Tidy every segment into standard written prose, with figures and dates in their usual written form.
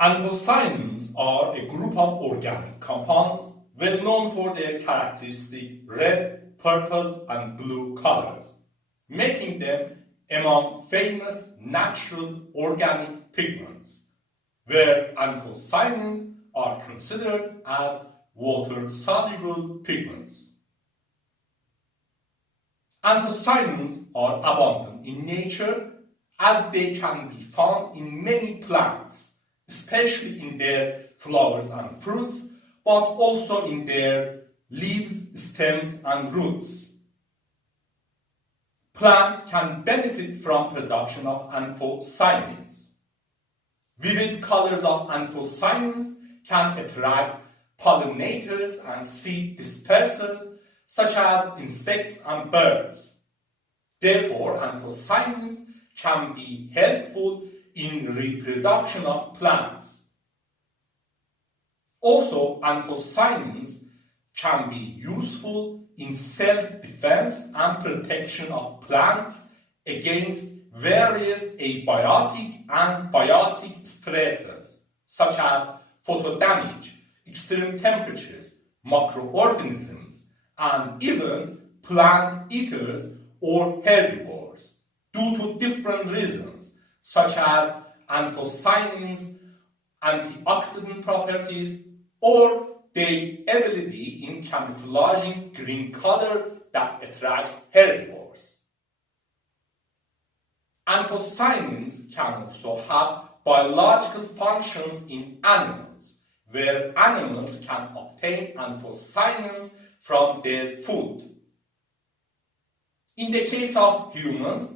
Anthocyanins are a group of organic compounds well known for their characteristic red, purple, and blue colors, making them among famous natural organic pigments, where anthocyanins are considered as water-soluble pigments. Anthocyanins are abundant in nature as they can be found in many plants, especially in their flowers and fruits, but also in their leaves, stems, and roots. Plants can benefit from production of anthocyanins. Vivid colors of anthocyanins can attract pollinators and seed dispersers such as insects and birds. Therefore, anthocyanins can be helpful in reproduction of plants. Also, anthocyanins can be useful in self-defense and protection of plants against various abiotic and biotic stresses such as photodamage, extreme temperatures, microorganisms, and even plant eaters or herbivores due to different reasons such as anthocyanins' antioxidant properties or their ability in camouflaging green color that attracts herbivores. Anthocyanins can also have biological functions in animals, where animals can obtain anthocyanins from their food. In the case of humans,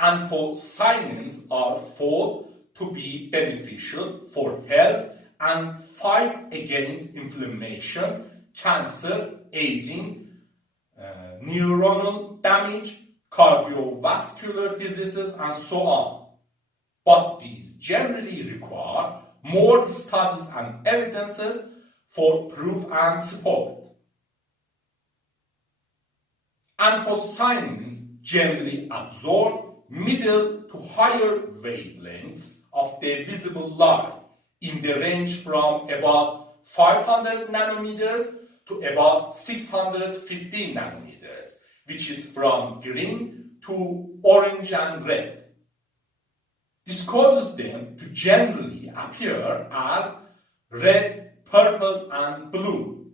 anthocyanins are thought to be beneficial for health and fight against inflammation, cancer, aging, neuronal damage, cardiovascular diseases, and so on. But these generally require more studies and evidences for proof and support. Anthocyanins generally absorb middle to higher wavelengths of their visible light in the range from about 500 nanometers to about 650 nanometers, which is from green to orange and red. This causes them to generally appear as red, purple, and blue.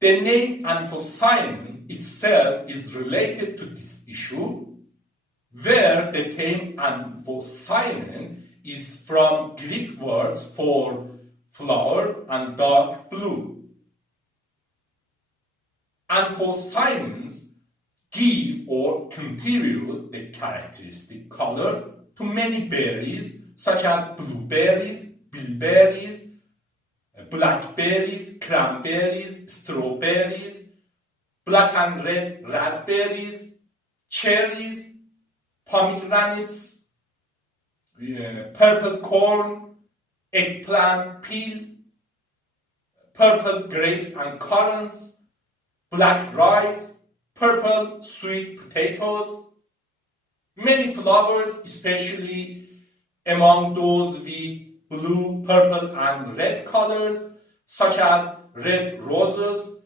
The name anthocyanin itself is related to this issue, where the term anthocyanin is from Greek words for flower and dark blue. Anthocyanins give or contribute the characteristic color to many berries such as blueberries, bilberries, blackberries, cranberries, strawberries, black and red raspberries, cherries, pomegranates, purple corn, eggplant peel, purple grapes and currants, black rice, purple sweet potatoes. Many flowers, especially among those with blue, purple, and red colors, such as red roses,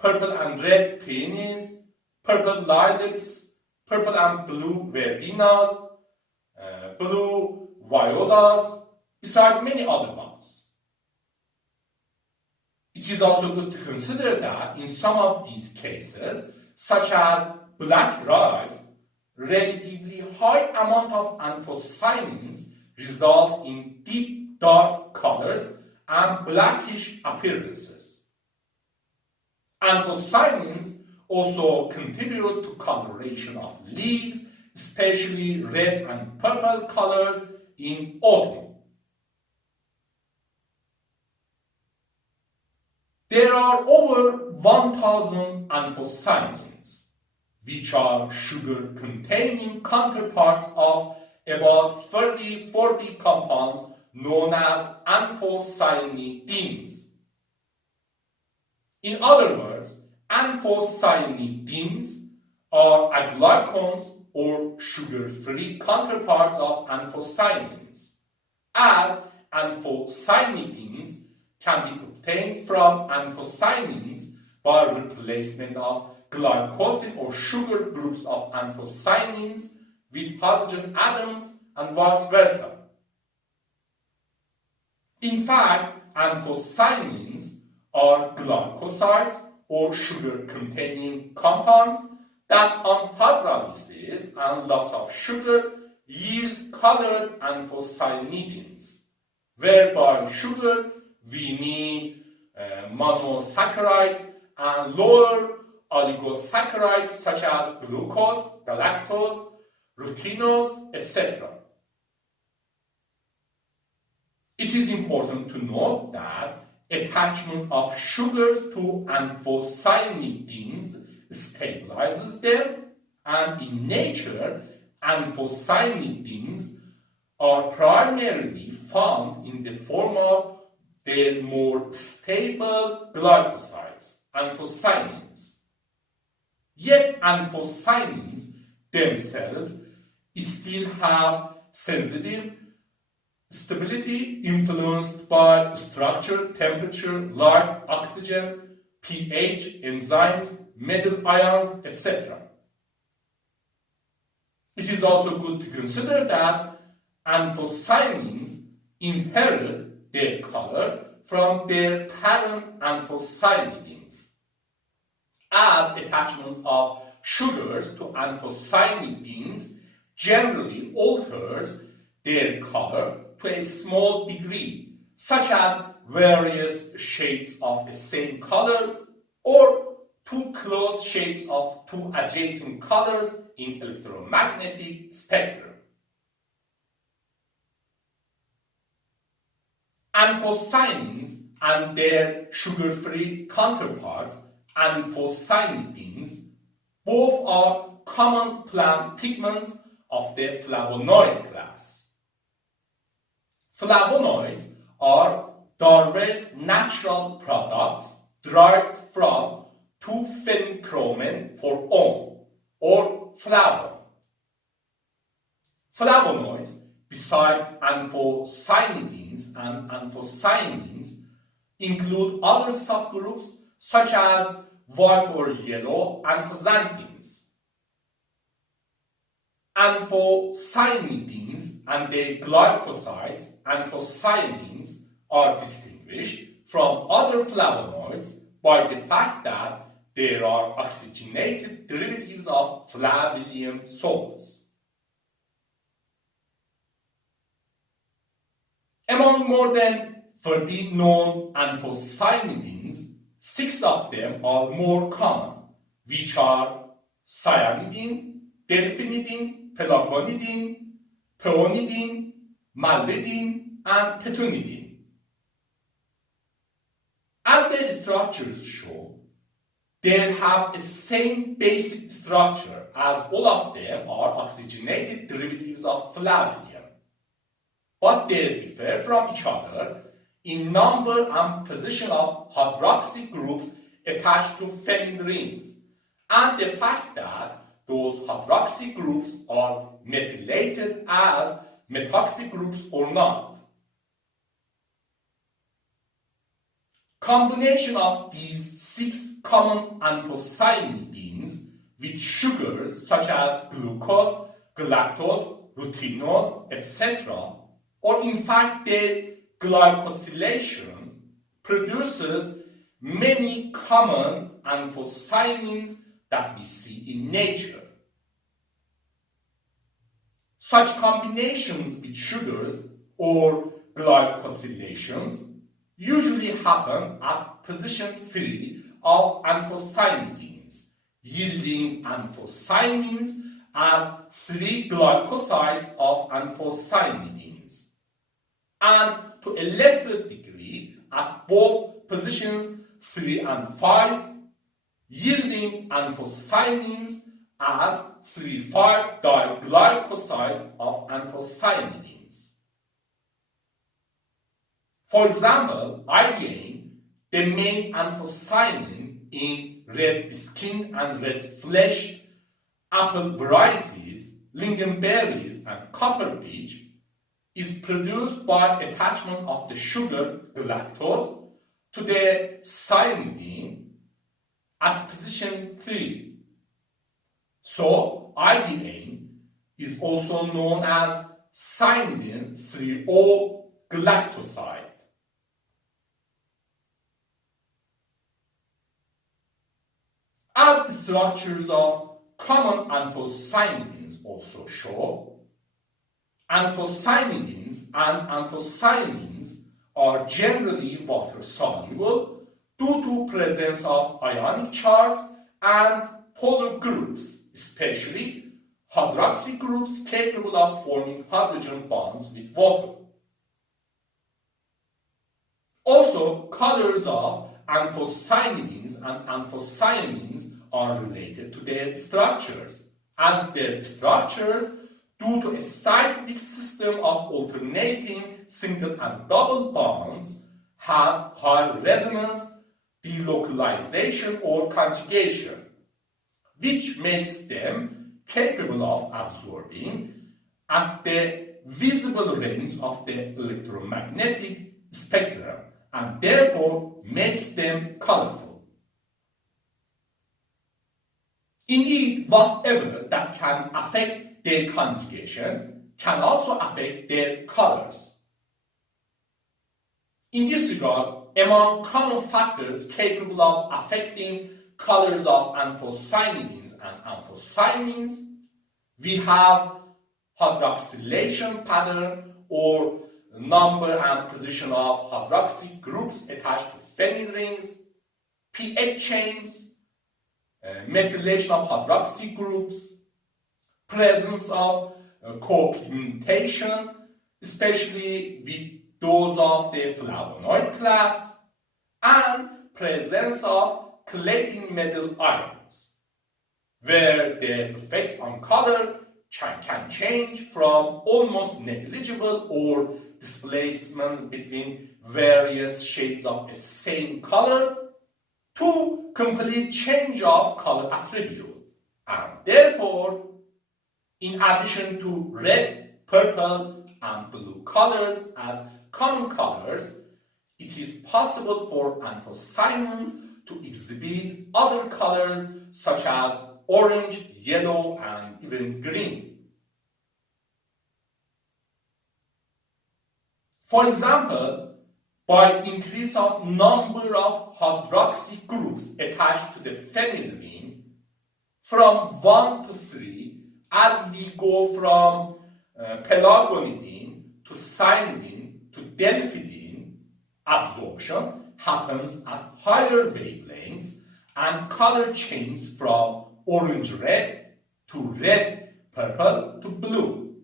purple and red peonies, purple lilacs, purple and blue verbenas, blue violas, besides many other ones. It is also good to consider that in some of these cases, such as black rice, relatively high amount of anthocyanins result in deep dark colors and blackish appearances. Anthocyanins also contribute to coloration of leaves, especially red and purple colors in autumn. There are over 1,000 anthocyanins, which are sugar-containing counterparts of about 30-40 compounds known as anthocyanidins. In other words, anthocyanidins are aglycons or sugar-free counterparts of anthocyanins. as anthocyanins can be obtained from anthocyanins by replacement of glycosyl or sugar groups of anthocyanins with hydrogen atoms and vice versa. In fact, anthocyanins are glycosides or sugar-containing compounds that on hydrolysis and loss of sugar yield colored anthocyanins, where by sugar we mean monosaccharides and lower oligosaccharides such as glucose, galactose, ruthenose, etc. It is important to note that attachment of sugars to anthocyanins stabilizes them, and in nature, anthocyanins are primarily found in the form of their more stable glycosides, anthocyanins. Yet anthocyanins themselves still have sensitive stability influenced by structure, temperature, light, oxygen, pH, enzymes, metal ions, etc. It is also good to consider that anthocyanins inherit their color from their parent anthocyanidins, as attachment of sugars to anthocyanidins generally alters their color to a small degree, such as various shades of the same color or two close shades of two adjacent colors in electromagnetic spectrum. Anthocyanins and their sugar-free counterparts, anthocyanidins, both are common plant pigments of the flavonoid class. Flavonoids are diverse natural products derived from 2-phenylchromen for on, or flavon. Flavonoids, besides anthocyanidins and anthocyanins, include other subgroups such as white or yellow anthocyanins. Anthocyanidins and their glycosides, anthocyanins, are distinguished from other flavonoids by the fact that there are oxygenated derivatives of flavillium salts. Among more than 30 known anthocyanidins, 6 of them are more common, which are cyanidin, delphinidin, pelargonidin, peonidin, malvidin, and petunidin. As their structures show, they have the same basic structure, as all of them are oxygenated derivatives of flavillium, but they differ from each other in number and position of hydroxy groups attached to phenyl rings, and the fact that those hydroxy groups are methylated as methoxy groups or not. Combination of these 6 common anthocyanidins with sugars such as glucose, galactose, ruthenose, etc., or in fact their glycosylation, produces many common anthocyanins that we see in nature. Such combinations with sugars or glycosylations usually happen at position 3 of anthocyanidins, yielding anthocyanins as 3 glycosides of anthocyanidins, and to a lesser degree at both positions 3 and 5, yielding anthocyanins as 3,5-diglycosides of anthocyanidins. For example, iodine, the main anthocyanin in red skin and red flesh, apple varieties, lingonberries, and copper peach, is produced by attachment of the sugar galactose to the cyanidine at position 3. So IDA is also known as cyanidine 3O galactoside. As structures of common anthocyanins also show, anthocyanins and anthocyanins are generally water-soluble due to presence of ionic charges and polar groups, especially hydroxy groups capable of forming hydrogen bonds with water. Also, colors of anthocyanins and anthocyanins are related to their structures, as their structures, due to a cyclic system of alternating single and double bonds, have high resonance, delocalization, or conjugation, which makes them capable of absorbing at the visible range of the electromagnetic spectrum, and therefore makes them colorful. Indeed, whatever that can affect their conjugation can also affect their colors. In this regard, among common factors capable of affecting colors of anthocyanins and anthocyanins, we have hydroxylation pattern or number and position of hydroxy groups attached to phenyl rings, pH chains, methylation of hydroxy groups, presence of co-pigmentation, especially with those of the flavonoid class, and presence of chelating metal ions, where the effects on color can change from almost negligible or displacement between various shades of a same color to complete change of color attribute. And therefore, in addition to red, purple, and blue colors as common colors, it is possible for anthocyanins to exhibit other colors such as orange, yellow, and even green. For example, by increase of number of hydroxy groups attached to the phenyl ring from 1 to 3, as we go from pelargonidine to cyanidine to delphidine, absorption happens at higher wavelengths and color changes from orange-red to red-purple to blue.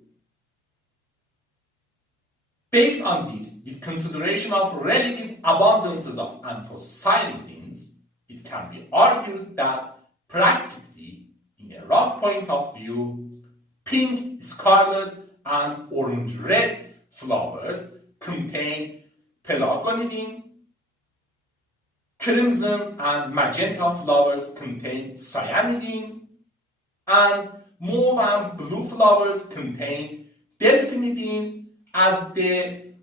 Based on this, with consideration of relative abundances of anthocyanins, it can be argued that practically, in a rough point of view, pink, scarlet, and orange-red flowers contain pelargonidine, crimson and magenta flowers contain cyanidine, and mauve and blue flowers contain delphinidine as the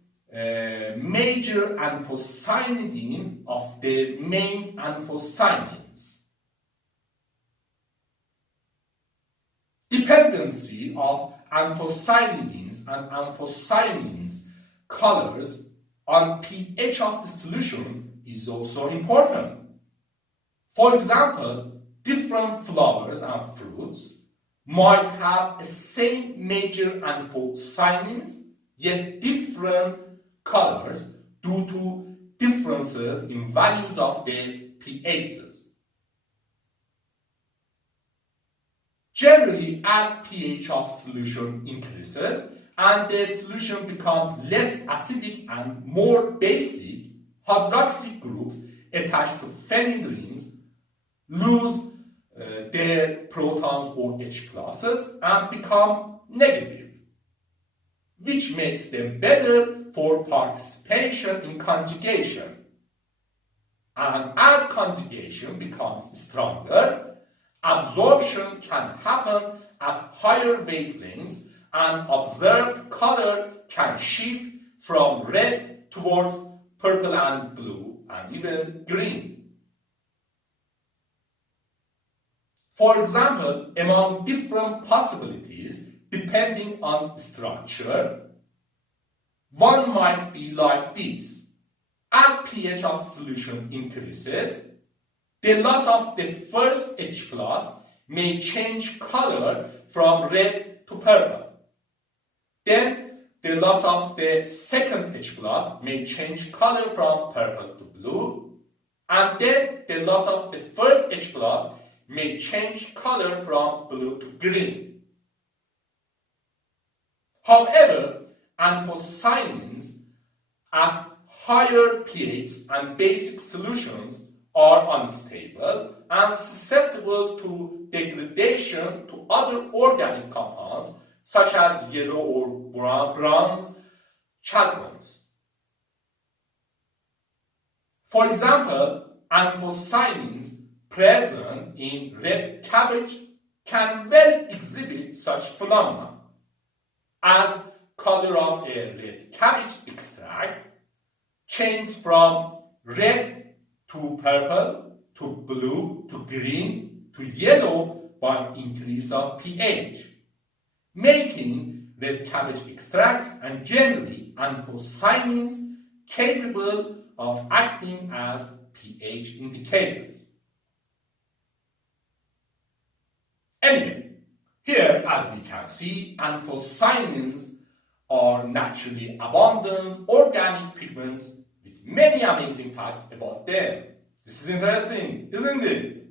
major anthocyanidine of the main anthocyanins. Dependency of anthocyanidins and anthocyanins colors on pH of the solution is also important. For example, different flowers and fruits might have the same major anthocyanins, yet different colors due to differences in values of their pHs. Generally, as pH of solution increases and the solution becomes less acidic and more basic, hydroxy groups attached to phenyl rings lose their protons or H classes and become negative, which makes them better for participation in conjugation. And as conjugation becomes stronger, absorption can happen at higher wavelengths and observed color can shift from red towards purple and blue and even green. For example, among different possibilities, depending on structure, one might be like this. As pH of solution increases, the loss of the first H plus may change color from red to purple. Then the loss of the second H plus may change color from purple to blue. And then the loss of the third H plus may change color from blue to green. However, anthocyanins at higher pH and basic solutions are unstable and susceptible to degradation to other organic compounds such as yellow or bronze chalcones. For example, anthocyanins present in red cabbage can well exhibit such phenomena, as color of a red cabbage extract changes from red to purple to blue to green to yellow by increase of pH, making red cabbage extracts and generally anthocyanins capable of acting as pH indicators. Anyway, here as we can see, anthocyanins are naturally abundant organic pigments with many amazing facts about them. This is interesting, isn't it?